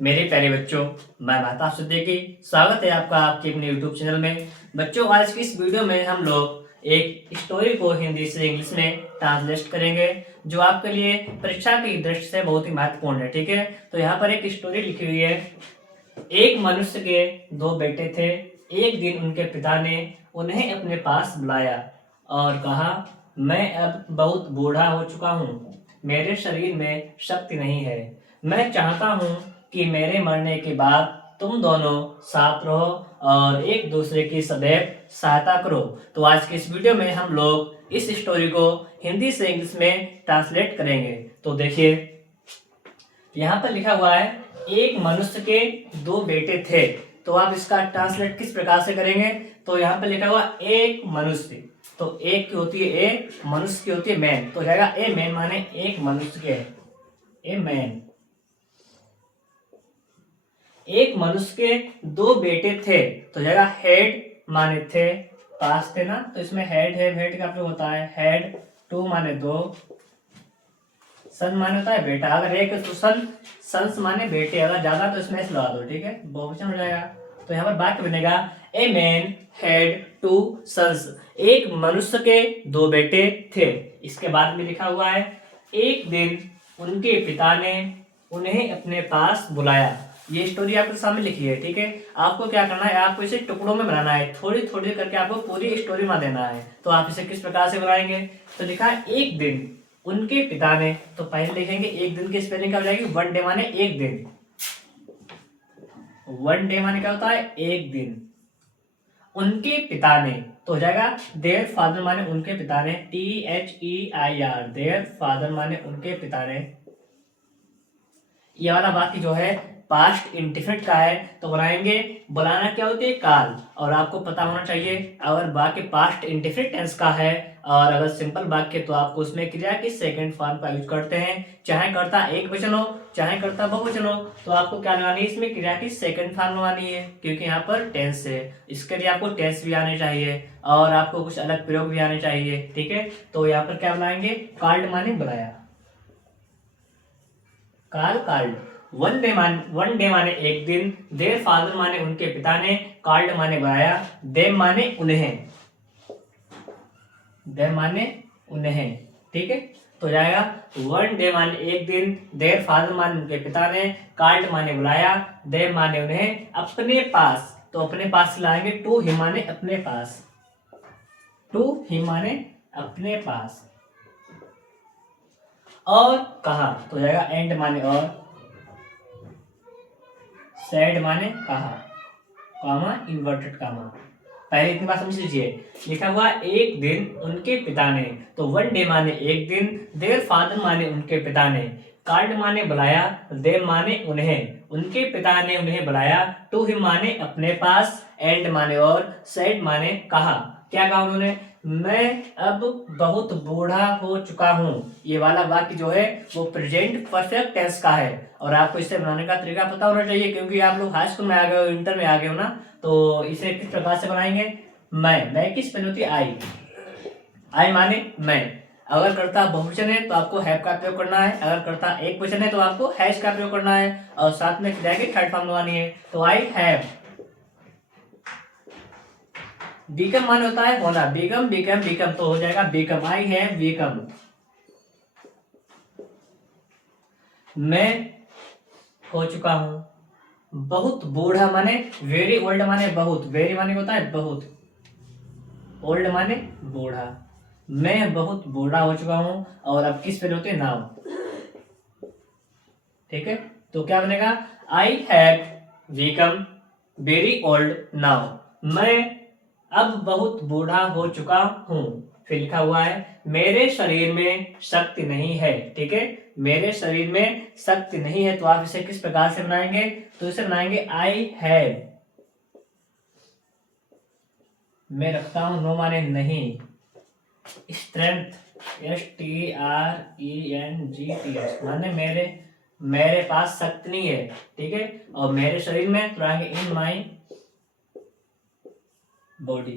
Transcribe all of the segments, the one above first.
मेरे प्यारे बच्चों, मैं महताब सिद्दीकी स्वागत है आपका आपके अपने YouTube चैनल में। बच्चों, आज की इस वीडियो में हम लोग एक स्टोरी को हिंदी से इंग्लिश में ट्रांसलेट करेंगे, जो आपके लिए परीक्षा की दृष्टि से बहुत ही महत्वपूर्ण है। ठीक है, तो यहाँ पर एक स्टोरी लिखी हुई है। एक मनुष्य के दो बेटे थे। एक दिन उनके पिता ने उन्हें अपने पास बुलाया और कहा, मैं अब बहुत बूढ़ा हो चुका हूँ, मेरे शरीर में शक्ति नहीं है। मैं चाहता हूँ कि मेरे मरने के बाद तुम दोनों साथ रहो और एक दूसरे की सदैव सहायता करो। तो आज की इस वीडियो में हम लोग इस स्टोरी को हिंदी से इंग्लिश में ट्रांसलेट करेंगे। तो देखिए, यहाँ पर लिखा हुआ है, एक मनुष्य के दो बेटे थे। तो आप इसका ट्रांसलेट किस प्रकार से करेंगे? तो यहाँ पर लिखा हुआ एक मनुष्य, तो एक की होती है ए, मनुष्य की होती है मैन, तो जाएगा ए मैन माने एक मनुष्य के, ए मैन। एक मनुष्य के दो बेटे थे, तो जाएगा हेड माने थे, पास थे ना, तो इसमें हेड है, हेड का प्रयोग होता है हेड। टू माने दो, सन माने होता है बेटा। अगर एक तो सन, सन्स माने बेटे, अगर ज्यादा तो इसमें एस लगा दो। ठीक है, बहुवचन हो जाएगा। तो यहाँ पर वाक्य बनेगा, a man had two sons. एक मनुष्य के दो बेटे थे। इसके बाद में लिखा हुआ है, एक दिन उनके पिता ने उन्हें अपने पास बुलाया। ये स्टोरी आपके सामने लिखी है। ठीक है, आपको क्या करना है, आपको इसे टुकड़ों में बनाना है, थोड़ी थोड़ी करके आपको पूरी स्टोरी में देना है। तो आप इसे किस प्रकार से बनाएंगे? तो लिखा है, एक दिन उनके पिता ने, तो पहले लिखेंगे एक दिन की स्पेलिंग क्या हो जाएगी? वन डे माने एक दिन। वन डे माने क्या होता है? एक दिन। उनके पिता ने, तो हो जाएगा देयर फादर माने उनके पिता ने, THEIR, देयर फादर माने उनके पिता ने। ये वाला वाक्य जो है पास्ट इंडिफिनिट का है, तो बनाएंगे बुलाना क्या होती है? काल। और आपको पता होना चाहिए, अगर वाक्य पास्ट इंडिफिनिट टेंस का है और अगर सिंपल वाक्य, तो आपको उसमें क्रिया की सेकंड फॉर्म का यूज करते हैं। चाहे कर्ता एक वचन हो, चाहे कर्ता बहुवचन हो, तो आपको क्या लगानी है? इसमें क्रिया की सेकंड फॉर्म लगानी है, क्योंकि यहाँ पर टेंस है। इसके लिए आपको टेंस भी आने चाहिए और आपको कुछ अलग प्रयोग भी आने चाहिए। ठीक है, तो यहाँ पर क्या बनाएंगे? कॉल्ड माने बुलाया, कॉल्ड। वन डे माने एक दिन, देयर फादर माने उनके पिता ने, कॉल्ड माने बुलाया, देम माने उन्हें, देम माने उन्हें। ठीक है, तो जाएगा वन डे माने एक दिन, देयर फादर माने उनके पिता ने, कॉल्ड माने बुलाया, देम माने उन्हें, अपने पास, तो अपने पास से लाएंगे टू हिम माने अपने पास, टू हिम माने अपने पास। और कहा, तो जाएगा एंड माने और, सैड माने कहा, कामा इन्वर्टेड कामा। पहले इतनी बात समझ लीजिए। लिखा हुआ एक दिन उनके पिता ने, तो वन डे माने एक दिन, देयर फादर माने उनके पिता ने, कॉल्ड माने बुलाया, देम माने उन्हें, उनके पिता ने उन्हें बुलाया, टू हिम माने अपने पास, एंड माने और, सैड माने कहा। क्या कहा उन्होंने? मैं अब बहुत बूढ़ा हो चुका हूँ। ये वाला वाक्य जो है वो प्रेजेंट परफेक्ट टेंस का है और आपको इसे बनाने का तरीका पता होना चाहिए, क्योंकि आप लोग हाई स्कूल में आ गए हो, इंटर में आ गए हो ना। तो इसे किस प्रकार से बनाएंगे? मैं किस पेन होती है? आई। आई माने मैं। अगर कर्ता बहुवचन है तो आपको हैव का प्रयोग करना है, अगर कर्ता एक वचन है तो आपको हैज का प्रयोग करना है और साथ में क्रिया की थर्ड फॉर्म लगानी है। तो आई हैव। बीकम माने होता है होना, बीकम बीकम बीकम, तो हो जाएगा बीकम, आई हैव बीकम। मैं हो चुका हूं। बहुत बूढ़ा माने वेरी ओल्ड माने बहुत, वेरी माने होता है बहुत, ओल्ड माने बूढ़ा। मैं बहुत बूढ़ा हो चुका हूं और अब किस पे होती है? नाउ। ठीक है, तो क्या बनेगा? I have become very old now. मैं अब बहुत बूढ़ा हो चुका हूं। फिर लिखा हुआ है, मेरे शरीर में शक्ति नहीं है। ठीक है, मेरे शरीर में शक्ति नहीं है, तो आप इसे किस प्रकार से बनाएंगे? तो इसे बनाएंगे आई हैव, मैं रखता हूं, नो माने नहीं, स्ट्रेंथ, STRENGTH माने मेरे, मेरे पास शक्ति नहीं है। ठीक है, और मेरे शरीर में तो आएंगे इन माई बॉडी।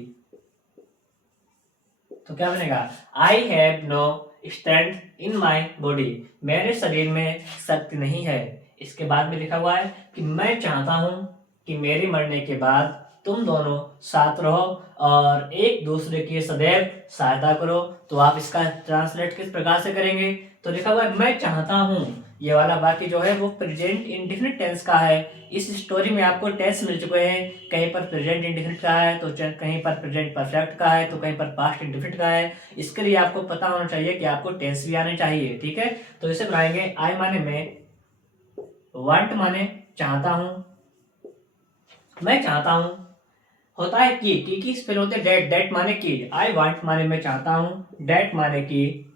तो क्या बनेगा? I have no strength in my body, मेरे शरीर में शक्ति नहीं है। इसके बाद में लिखा हुआ है कि मैं चाहता हूं कि मेरे मरने के बाद तुम दोनों साथ रहो और एक दूसरे की सदैव सहायता करो। तो आप इसका ट्रांसलेट किस प्रकार से करेंगे? तो लिखा हुआ है मैं चाहता हूं, ये वाला वाक्य जो है वो प्रेजेंट इंडेफिनिट टेंस का है। इस स्टोरी में आपको टेंस मिल चुके हैं, कहीं पर प्रेजेंट इंडेफिनिट का है तो कहीं पर प्रेजेंट परफेक्ट का है तो कहीं पर पास्ट इंडेफिनिट का है। इसके लिए आपको पता होना चाहिए कि आपको टेंस भी आने चाहिए, ठीक है। तो इसे बनाएंगे आई माने मैं, वांट माने चाहता हूं, मैं चाहता हूं होता है की स्पेल होते हैं डेट, डेट माने की, आई वांट माने मैं चाहता हूं, डेट माने की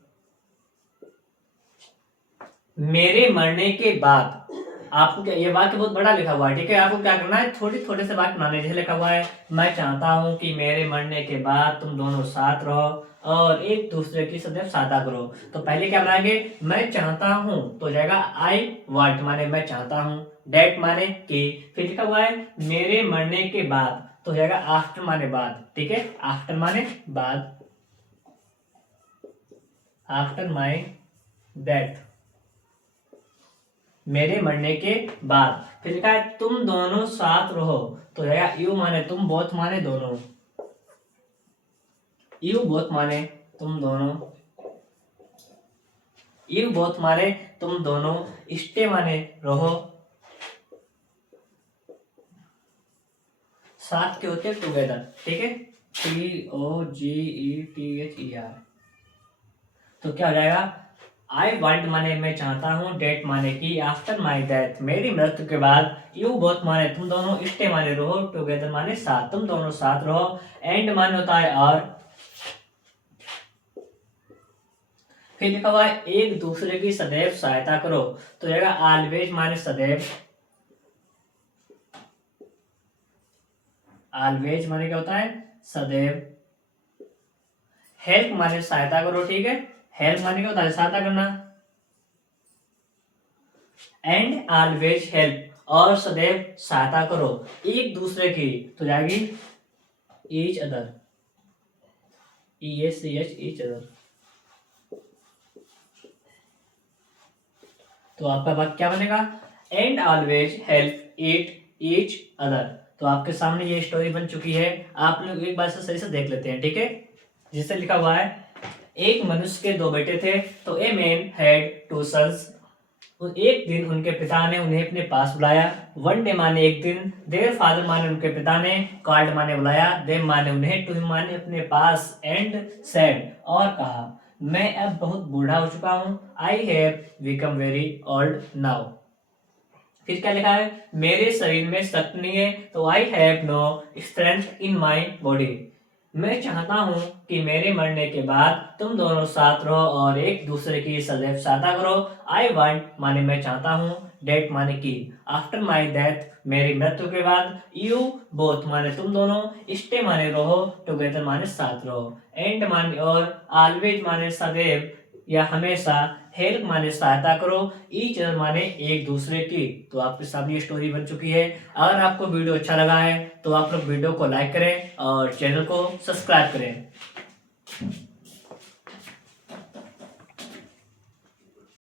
मेरे मरने के बाद। आपको क्या, ये वाक्य बहुत बड़ा लिखा हुआ है, ठीक है। आपको क्या करना है, थोड़े थोड़े से वाक्य बनाने। जैसे लिखा हुआ है मैं चाहता हूं कि मेरे मरने के बाद तुम दोनों साथ रहो और एक दूसरे की सदैव सहायता करो। तो पहले क्या बनाएंगे, मैं चाहता हूं तो जाएगा आई वांट माने मैं चाहता हूं, डेट माने कि, फिर लिखा हुआ है मेरे मरने के बाद तो जाएगा आफ्टर माने बाद, ठीक है। आफ्टर माने बाद, आफ्टर माई डेथ, मेरे मरने के बाद। फिर लिखा है तुम दोनों साथ रहो तो जाएगा यू माने तुम, बोथ माने दोनों, यू बोथ माने तुम दोनों, यू बोथ माने तुम दोनों, स्टे माने रहो, साथ के होते हैं टुगेदर, ठीक है। TOGETHER। तो क्या हो जाएगा, आई वांट माने मैं चाहता हूँ, डेट माने की, आफ्टर माई डेथ मेरी मृत्यु के बाद, यू बोथ माने तुम दोनों, स्टे माने रहो, टुगेदर माने साथ, तुम दोनों साथ रहो, एंड माने होता है और, फिर लिखा हुआ है एक दूसरे की सदैव सहायता करो तो जाएगा ऑलवेज माने सदैव, ऑलवेज माने क्या होता है सदैव, हेल्प माने सहायता करो, ठीक है। हेल्प माने क्या होता है सहायता करना, एंड ऑलवेज हेल्प और सदैव सहायता करो एक दूसरे की तो जाएगी each other, EACH each other. तो आपका वाक्य क्या बनेगा, and always help each other. तो आपके सामने ये स्टोरी बन चुकी है, आप लोग एक बार से सही से देख लेते हैं, ठीक है। जिससे लिखा हुआ है एक मनुष्य के दो बेटे थे तो a man had two sons. एक दिन उनके पिता ने उन्हें अपने पास बुलाया, वन डे माने एक दिन, देयर फादर माने उनके पिता ने, कॉल्ड माने बुलाया, देम माने उन्हें, टू हिम माने अपने पास, एंड सेड और कहा मैं अब बहुत बूढ़ा हो चुका हूँ, I have become very old now. फिर क्या लिखा है, मेरे शरीर में शक्ति नहीं है तो I have no strength in my body. मैं चाहता हूं कि मेरे मरने के बाद तुम दोनों साथ रहो और एक दूसरे की सदैव सहायता करो। आई वांट माने मैं चाहता हूं, डेट माने की, आफ्टर माई डेथ मेरी मृत्यु के बाद, यू बोथ माने तुम दोनों, स्टे माने रहो, टुगेदर माने साथ रहो, एंड माने और, ऑलवेज माने सदैव या हमेशा, हेल्प माने सहायता करो, ईच अदर माने एक दूसरे की। तो आपके सामने ये स्टोरी बन चुकी है। अगर आपको वीडियो अच्छा लगा है तो आप लोग वीडियो को लाइक करें और चैनल को सब्सक्राइब करें।